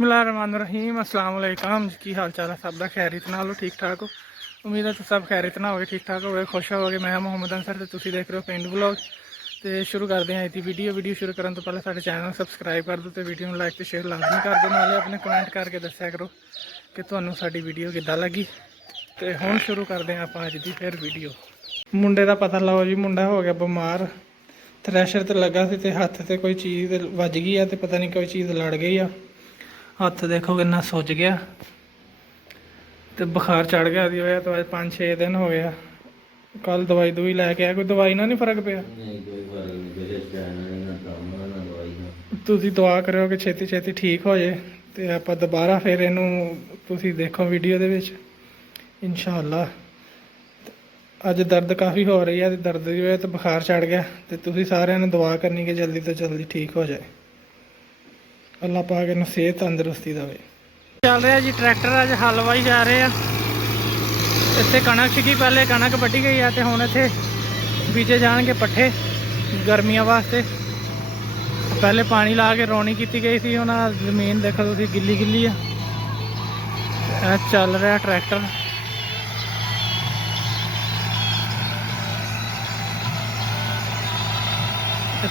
बिस्मिल्लाहिर्रहमानिर्रहीम अस्सलाम वालेकुम जी। की हाल चाल है सब का? खैरियत नाल हो? ठीक ठाक हो? उम्मीद है तो सब खैरियत ना हो, ठीक ठाक हो, खुश हो। मैं मोहम्मद अंसर तो तुम देख रहे हो पिंड ब्लॉग। तो शुरू करते हैं इसी वीडियो शुरू करने तो पहले साढ़े चैनल सबसक्राइब कर दो, तो वीडियो में लाइक तो शेयर लाजमी कर दो, नाले अपने कमेंट करके दस्या करो कि तुहानू साडी वीडियो किद्दां लगी। तो हुण शुरू करते हैं आप अज की फिर वीडियो। मुंडे का पता लो जी, मुंडा हो गया बीमार। थ्रैशर तो लगा सी ते हत्थ से कोई चीज़ वज गई है, तो पता नहीं कोई चीज़ लड़ गई आ। हत्थ देखो कितना सुज गया, तो बुखार चढ़ गया दी वजह तो। अज 5-6 दिन हो गया। कल दवाई दुई लैके आया, कोई दवाई ना नहीं फर्क पिया? तुसी दुआ करो कि छेती छेती ठीक हो जाए, तो आप दोबारा फिर इनू तुसी देखो वीडियो दे विच इंशाअल्लाह। अज दर्द काफ़ी हो रही है, दर्द की वजह तो बुखार चढ़ गया, तो तुसी सारे ने दुआ करनी कि जल्दी तो जल्दी ठीक हो जाए। अल्लाह पाक इन्हूं सेहत तंदुरुस्ती देवे। चल रहा जी ट्रैक्टर, अज हल वाही जा रहे हैं। इतने कणक सीगी, पहले कणक वड्ढी गई है, तो हुण इत्थे बीजे जाणगे पट्ठे गर्मियों वास्ते। पहले पानी ला के रौनी की गई थी, हुण जमीन देखो तुसीं गिल्ली गिल्ली है। चल रहा ट्रैक्टर।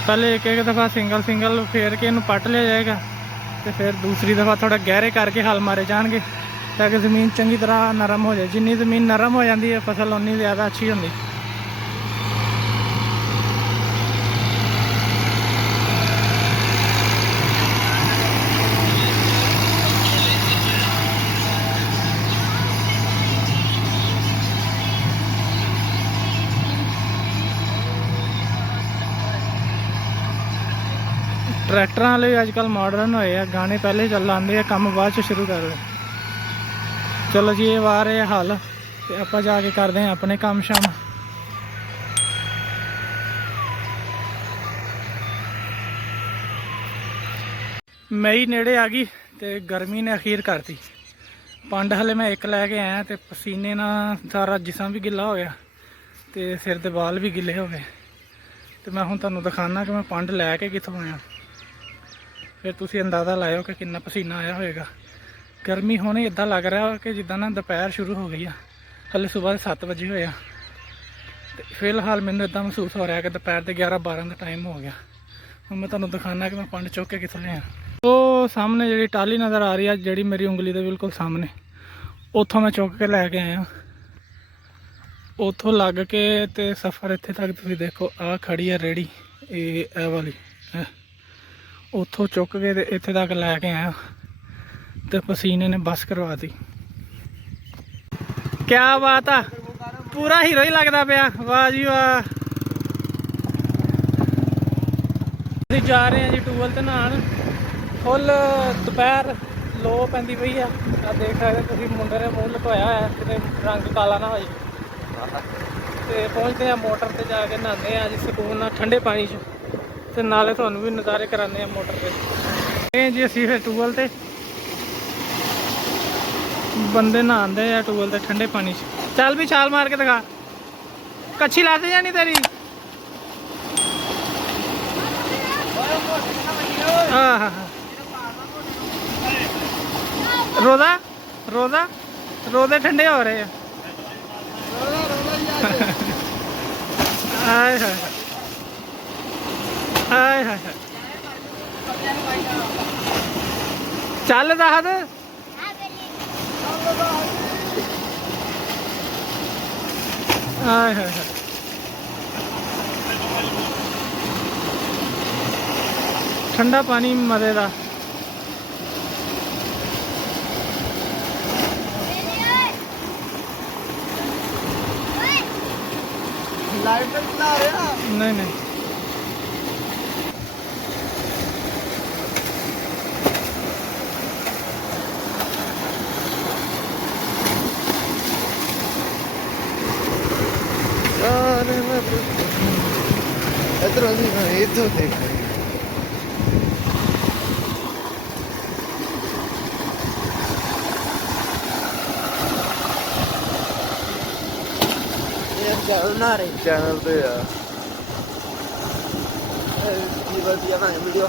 पहले एक एक दफ़ा सिंगल फेर के इनू पट लिया जाएगा, तो फिर दूसरी दफ़ा थोड़ा गहरे करके हल मारे जाएंगे, ताकि ज़मीन चंगी तरह नरम हो जाए। जिन्नी ज़मीन नरम हो जाती है फसल उन्नी ज़्यादा अच्छी होती। ट्रैक्टर वाले अजकल मॉडर्न होए हैं, गाने पहले चल आते हैं, काम बाद च शुरू कर दे। चलो जी, ये वाह रहे हल, तो आप जाके करते हैं अपने काम शाम। मई नेड़े आ गई, तो गर्मी ने अखीर करती। पंड हले मैं एक लैके आया, तो पसीने ना सारा जिसम भी गिला हो गया, तो सिर के बाल भी गिले हो गए। तो मैं हूँ तुहानू दिखाना कि मैं पंड लैके कितों आया, फिर तुसीं अंदाज़ा लाओ कि कितना पसीना आया होएगा। गर्मी होने इदा लग रहा कि जिदा ना दोपहर शुरू हो गई है, हले सुबह 7 बजे होया। फिलहाल मैनू इदा महसूस हो रहा है कि दोपहर के 11-12 का टाइम हो गया। हूँ मैं तुहानू दिखाना कि मैं पंड चुक के कितों लिया। तो सामने जी टाली नज़र आ रही है, जी मेरी उंगली के बिल्कुल सामने, उतों मैं चुक के लैके आया। उतों लग के तो सफ़र इत्थे तक तुसीं देखो, आ खड़ी है रेहड़ी ये वाली, उतों चुक के तो इत्थे तक लैके आया, तो पसीने ने बस करवा दी। क्या बात है, पूरा हीरो ही लगता पाया। वाह जी वाह। असीं जा रहे हैं जी टूबल ते नहान। फुल दोपहर लो पैंदी पई है, देख सकते तुसीं मुंडे ने मूँह लुकाया है कि रंग काला ना हो जाए। तो पहुँचते हैं मोटर पर, जाके नहाते हैं जी सुकून ठंडे पानी च, ते नाले तुहानू भी नज़ारे कराने मोटर पर जी। असीं फिर टूबल ते बंदे नहाते हैं टूबल ते ठंडे पानी च। चल भी छाल मार के दिखा, कच्छी लाते जानी तेरी। हाँ हाँ हाँ, रोदा रोदा रोदे ठंडे हो रहे हैं। हाय हाय हाय हाय, चल दस। हाय हाय, ठंडा पानी मजे का। नहीं नहीं, इधर देख चैनल पे यार वीडियो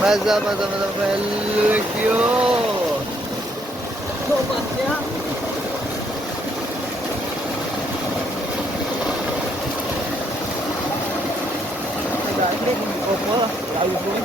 मजा मजा मजा क्यों तो मत क्या ini koma lalu pun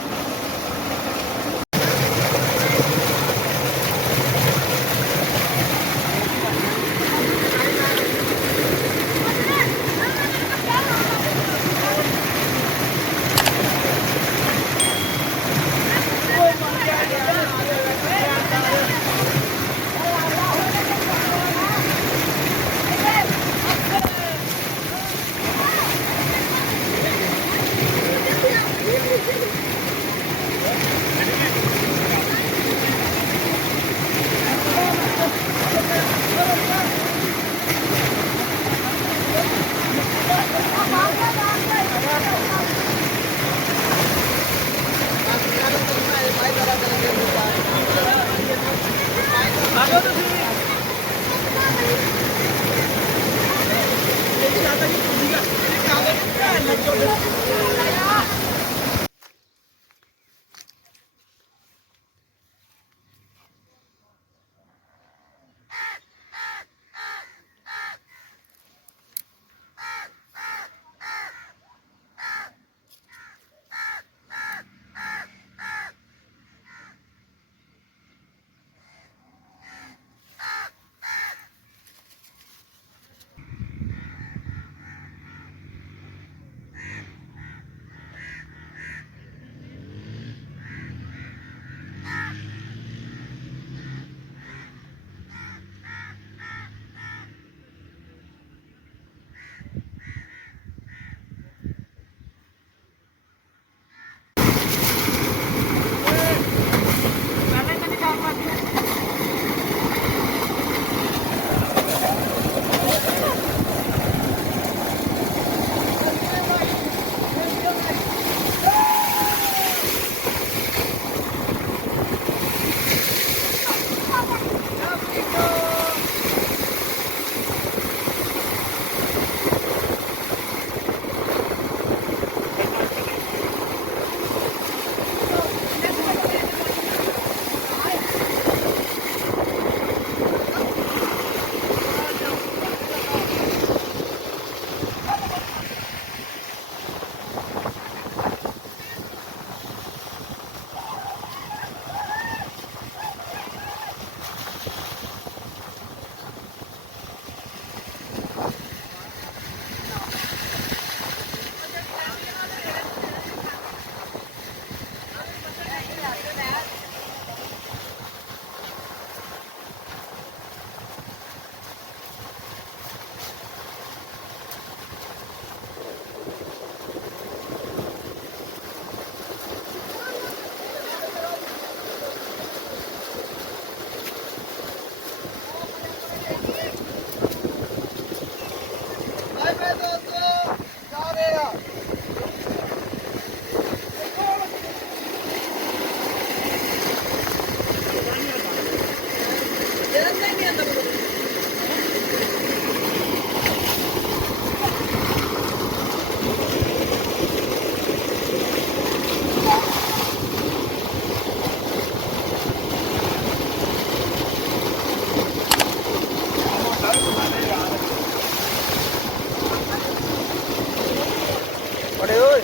बड़े ओए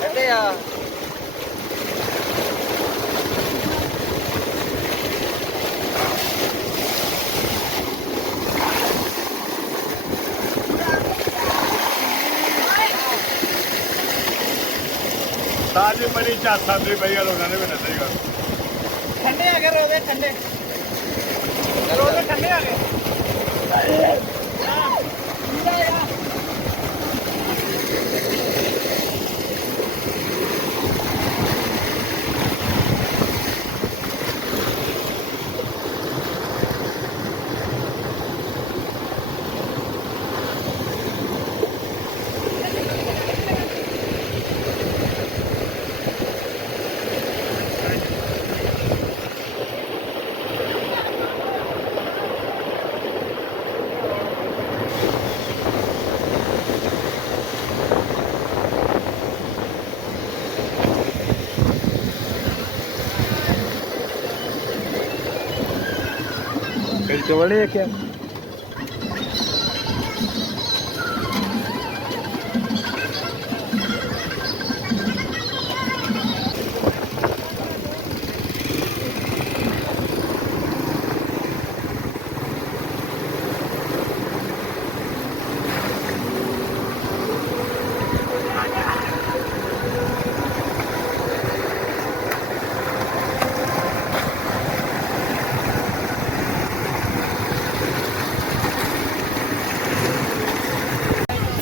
ठंडे आ साजी बड़ी चासा दी भैया लोगों ने भी ना सही कर ठंडे आ गए रोजे ठंडे ठंडे आ गए ਚਵਲ ਨਹੀਂ ਦੇਖਿਆ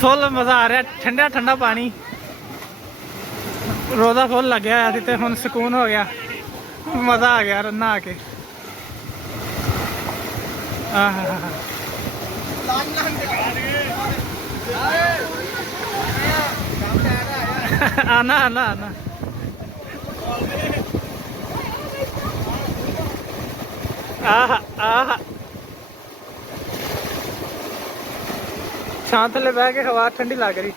ਫੁੱਲ ਮਜ਼ਾ ਆ ਰਿਹਾ, ਠੰਡਾ ਠੰਡਾ ਪਾਣੀ, ਰੋਜ਼ਾ ਫੁੱਲ ਲੱਗਿਆ ਹੋਇਆ ਸੀ ਤੇ ਹੁਣ ਸਕੂਨ ਹੋ ਗਿਆ, ਮਜ਼ਾ ਆ ਗਿਆ ਨਹਾ ਕੇ। ਆਹ ਆਨਾ ਆਨਾ ਆਨਾ ਆਹ ਆਹ ਛਾਂ ਥੱਲੇ ਬਹਿ ਕੇ ਹਵਾ ਠੰਡੀ ਲੱਗ ਰਹੀ।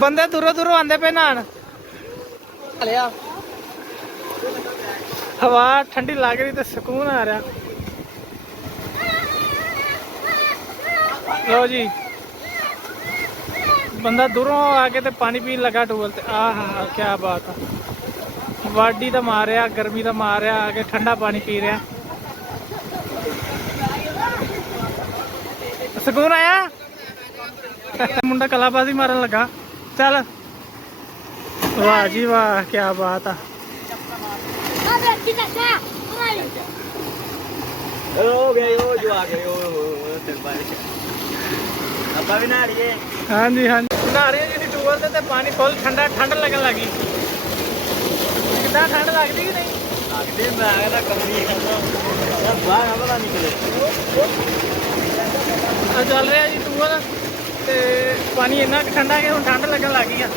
ਬੰਦੇ ਦੂਰੋਂ ਦੂਰੋਂ ਆਂਦੇ ਪਏ ਨਹਾਣ, ਲਿਆ ਹਵਾ ਠੰਡੀ ਲੱਗ ਰਹੀ ਤੇ ਸਕੂਨ ਆ ਰਿਹਾ। ਲੋ ਜੀ, ਬੰਦਾ ਦੂਰੋਂ ਆ ਕੇ ਤੇ ਪਾਣੀ ਪੀਣ ਲੱਗਾ ਟੂਬਲ ਤੇ। ਆਹ ਕੀ ਬਾਤ ਆ, ਵਾਢੀ ਦਾ ਮਾਰਿਆ, ਗਰਮੀ ਦਾ ਮਾਰਿਆ, ਆ ਕੇ ਠੰਡਾ ਪਾਣੀ ਪੀ ਰਿਹਾ, ਸਕੂਨ ਆਇਆ। ਮੁੰਡਾ ਕਲਾਬਾਜ਼ੀ ਮਾਰਨ ਲੱਗਾ। ਚੱਲ ਵਾਹ ਜੀ ਵਾਹ, ਕੀ ਬਾਤ ਆ। ਹੋ ਗਏ ਉਹ ਜੋ ਆ ਗਏ ਉਹ ਤੇ ਬਾਰੇ ਆਪਾਂ ਵੀ ਨਾ ਲਈਏ। ਹਾਂਜੀ ਹਾਂਜੀ, ਨਹਾ ਰਹੇ ਜੀ ਟੂਬਲ ਤੇ ਪਾਣੀ ਫੁੱਲ ਠੰਡਾ, ਠੰਡ ਲੱਗਣ ਲੱਗੀ। ਕਿੱਦਾਂ ਠੰਡ ਲੱਗਦੀ ਕਿ ਨਹੀਂ? ਲੱਗਦੇ ਮੈਂ ਆ ਗਿਆ ਕਮਰੀ ਬਾਹਰ ਹਵਾ ਨਿਕਲੇ। ਆ ਚੱਲ ਰਿਹਾ ਜੀ ਟੂਬਲ ਤੇ ਪਾਣੀ ਇੰਨਾ ਕੁ ਠੰਡਾ ਕਿ ਹੁਣ ਠੰਡ ਲੱਗਣ ਲੱਗ ਗਈ ਆ।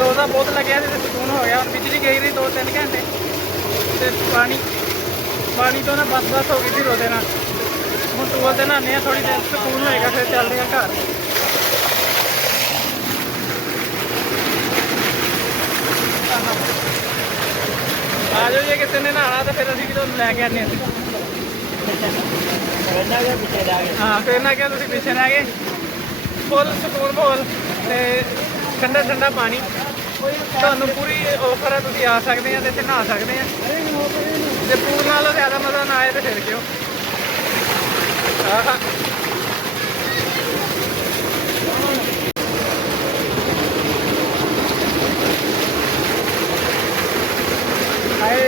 ਰੋਜ਼ਾ ਬਹੁਤ ਲੱਗਿਆ ਤੇ ਸਕੂਨ ਹੋ ਗਿਆ। ਹੁਣ ਬਿਜਲੀ ਗਈ ਰਹੀ 2-3 ਘੰਟੇ ਤੇ ਪਾਣੀ ਤੋਂ ਨਾ ਬਸ ਹੋ ਗਈ ਸੀ ਰੋਜ਼ੇ ਨਾਲ। ਹੁਣ ਟੂਬਲ ਤੇ ਨਹਾਉਂਦੇ ਆ, ਥੋੜੀ ਦੇਰ ਸਕੂਨ ਹੋਏਗਾ, ਫਿਰ ਚੱਲਦੇ ਆ ਘਰ। ਆ ਜਾਓ ਜੇ ਕਿਸੇ ਨੇ ਨਹਾਉਣਾ ਤਾਂ ਫਿਰ ਅਸੀਂ ਵੀ ਤੁਹਾਨੂੰ ਲੈ ਕੇ ਆਉਂਦੇ ਹਾਂ। ਹਾਂ ਫਿਰ ਨਾ ਕਿਹਾ ਤੁਸੀਂ ਪਿੱਛੇ ਰਹਿ ਗਏ। ਫੁੱਲ ਸਕੂਨ ਮਾਹੌਲ ਤੇ ਠੰਡਾ ਠੰਡਾ ਪਾਣੀ, ਤੁਹਾਨੂੰ ਪੂਰੀ ਆਫਰ ਹੈ, ਤੁਸੀਂ ਆ ਸਕਦੇ ਆ ਤੇ ਇੱਥੇ ਨਹਾ ਸਕਦੇ ਆ। ਜੇ ਪੂਲ ਨਾਲੋਂ ਜ਼ਿਆਦਾ ਮਜ਼ਾ ਨਾ ਆਏ ਤੇ ਫਿਰ ਕਿਉਂ। ਆਹ ਹਾਏ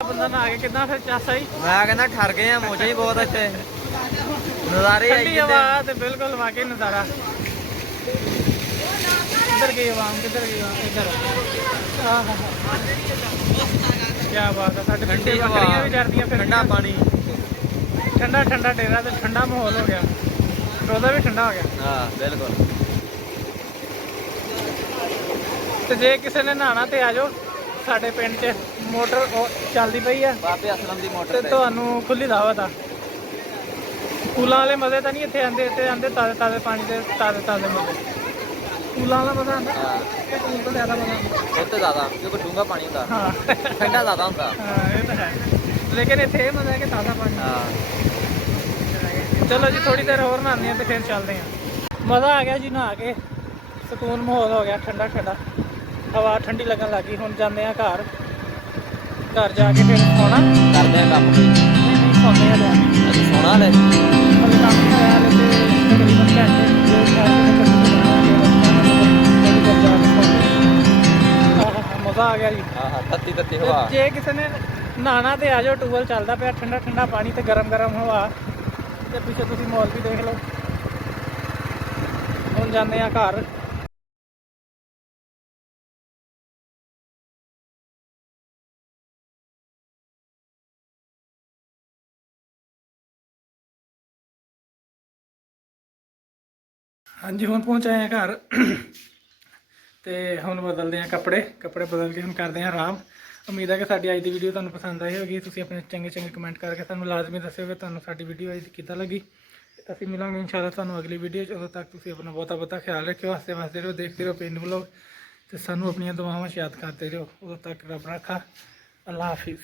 ਬੰਦਾ ਨਹਾ ਕੇ ਕਿੱਦਾਂ ਫਿਰ ਚਾਸਾ ਹੀ। ਮੈਂ ਕਹਿੰਦਾ ਠਰ ਗਏ ਆ, ਮੋਜੇ ਹੀ ਬਹੁਤ ਇੱਥੇ ਨਜ਼ਾਰੇ ਆਈ ਠੰਡੀ ਜਾਂਦੇ। ਹਵਾ ਤੇ ਬਿਲਕੁਲ ਵਾਕਈ ਨਜ਼ਾਰਾ। ਕਿੱਧਰ ਗਈ ਆਵਾਮ, ਕਿੱਧਰ ਗਈ ਆਵਾਮ? ਇੱਧਰ। ਆਹ ਕੀ ਬਾਤ ਹੈ, ਸਾਡੇ ਪਿੱਛੇ ਬੱਕਰੀਆਂ ਵੀ ਚਰਦੀਆਂ ਫਿਰ। ਠੰਡਾ ਪਾਣੀ, ਠੰਡਾ ਠੰਡਾ ਡੇਰਾ ਤੇ ਠੰਡਾ ਮਾਹੌਲ ਹੋ ਗਿਆ, ਰੋਜ਼ਾ ਵੀ ਠੰਡਾ ਹੋ ਗਿਆ। ਹਾਂ ਬਿਲਕੁਲ। ਤੇ ਜੇ ਕਿਸੇ ਨੇ ਨਹਾਉਣਾ ਤੇ ਆ ਜਾਓ, ਸਾਡੇ ਪਿੰਡ 'ਚ ਮੋਟਰ ਚੱਲਦੀ ਪਈ ਆ ਬਾਬੇ ਅਸਲਮ ਦੀ ਤੇ ਮੋਟਰ ਤੇ ਤੁਹਾਨੂੰ ਖੁੱਲੀ ਦਾਵਤ ਆ। ਪੂਲਾਂ ਵਾਲੇ ਮਜ਼ੇ ਤਾਂ ਨਹੀਂ ਇੱਥੇ ਆਂਦੇ, ਇੱਥੇ ਆਂਦੇ ਤਾਜ਼ੇ ਤਾਜ਼ੇ ਪਾਣੀ ਦੇ ਤਾਜ਼ੇ ਤਾਜ਼ੇ ਮਜ਼ੇ। ਪੂਲਾਂ ਵਾਲਾ ਮਜ਼ਾ ਆਂਦਾ, ਹਾਂ ਪੂਲ ਤੋਂ ਜ਼ਿਆਦਾ ਮਜ਼ਾ ਆਉਂਦਾ। ਉੱਥੇ ਜ਼ਿਆਦਾ ਕਿਉਂਕਿ ਡੂੰਘਾ ਪਾਣੀ ਹੁੰਦਾ, ਹਾਂ ਠੰਡਾ ਜ਼ਿਆਦਾ ਹੁੰਦਾ। ਹਾਂ ਇਹ ਤਾਂ ਹੈ, ਲੇਕਿਨ ਇੱਥੇ ਇਹ ਮਜ਼ਾ ਹੈ ਕਿ ਤਾਜ਼ਾ ਪਾਣੀ। ਹਾਂ ਚਲੋ ਜੀ ਥੋੜੀ ਦੇਰ ਹੋਰ ਨਹਾਉਂਦੇ ਆ ਤੇ ਫਿਰ ਚੱਲਦੇ ਆ। ਮਜ਼ਾ ਆ ਗਿਆ ਜੀ ਨਹਾ ਕੇ, ਸਕੂਨ ਮਾਹੌਲ ਹੋ ਗਿਆ, ਠੰਡਾ ਠੰਡਾ ਹਵਾ ਠੰਡੀ ਲੱਗਣ ਲੱਗੀ। ਹੁਣ ਜਾਂਦੇ ਆ ਘਰ, ਘਰ ਜਾ ਕੇ ਫਿਰ ਸੌਣਾ। ਕਰਦੇ ਆ ਕੰਮ ਕੋਈ। ਨਹੀਂ ਸੌਂਦੇ ਆ ਜਾ ਕੇ। ਅੱਜ ਸੋਣਾ ਲੈ ਹਲੇ ਕੰਮ ਨਹੀਂ ਹੋਇਆ, ਹਲੇ ਤੇ ਤਕਰੀਬਨ ਘੰਟੇ ਦੋ ਮਜ਼ਾ ਆ ਗਿਆ ਜੀ। ਹਾਂ ਤੱਤੀ ਤੱਤੀ ਤੇ ਹਵਾ। ਜੇ ਕਿਸੇ ਨੇ ਨਹਾਣਾ ਤੇ ਆ ਜਾਓ, ਟੂਬਲ ਚੱਲਦਾ ਪਿਆ, ਠੰਡਾ ਠੰਡਾ ਪਾਣੀ ਤੇ ਗਰਮ ਗਰਮ ਹਵਾ ਤੇ ਪਿੱਛੇ ਤੁਸੀਂ ਮਾਹੌਲ ਵੀ ਦੇਖ ਲਓ। ਹੁਣ ਜਾਂਦੇ ਆ ਘਰ। ਹਾਂਜੀ ਹੁਣ ਪਹੁੰਚ ਆਏ ਆ ਘਰ ਤੇ ਹੁਣ ਬਦਲਦੇ ਆ ਕੱਪੜੇ ਬਦਲ ਕੇ ਹੁਣ ਕਰਦੇ ਆ ਆਰਾਮ। ਉਮੀਦ ਹੈ ਕਿ ਸਾਡੀ ਅੱਜ ਦੀ ਵੀਡੀਓ ਤੁਹਾਨੂੰ ਪਸੰਦ ਆਈ ਹੋਵੇਗੀ। ਤੁਸੀਂ ਆਪਣੇ ਚੰਗੇ ਚੰਗੇ ਕਮੈਂਟ ਕਰਕੇ ਸਾਨੂੰ ਲਾਜ਼ਮੀ ਦੱਸਿਓ ਕਿ ਤੁਹਾਨੂੰ ਸਾਡੀ ਵੀਡੀਓ ਅੱਜ ਕਿੱਦਾਂ ਲੱਗੀ। ਅਸੀਂ ਮਿਲਾਂਗੇ ਇਨਸ਼ਾਅੱਲਾ ਤੁਹਾਨੂੰ ਅਗਲੀ ਵੀਡੀਓ 'ਚ। ਉਦੋਂ ਤੱਕ ਤੁਸੀਂ ਆਪਣਾ ਬਹੁਤਾ ਖਿਆਲ ਰੱਖਿਓ, ਹੱਸਦੇ ਵਸਦੇ ਰਹੋ, ਦੇਖਦੇ ਰਹੋ ਪਿੰਡ ਵਲੋਗ ਤੇ ਸਾਨੂੰ ਆਪਣੀਆਂ ਦੁਆਵਾਂ 'ਚ ਯਾਦ ਕਰਦੇ ਰਹੋ। ਉਦੋਂ ਤੱਕ ਰੱਬ ਰਾਖਾ। ਅੱਲਾ ਹਾਫਿਜ਼।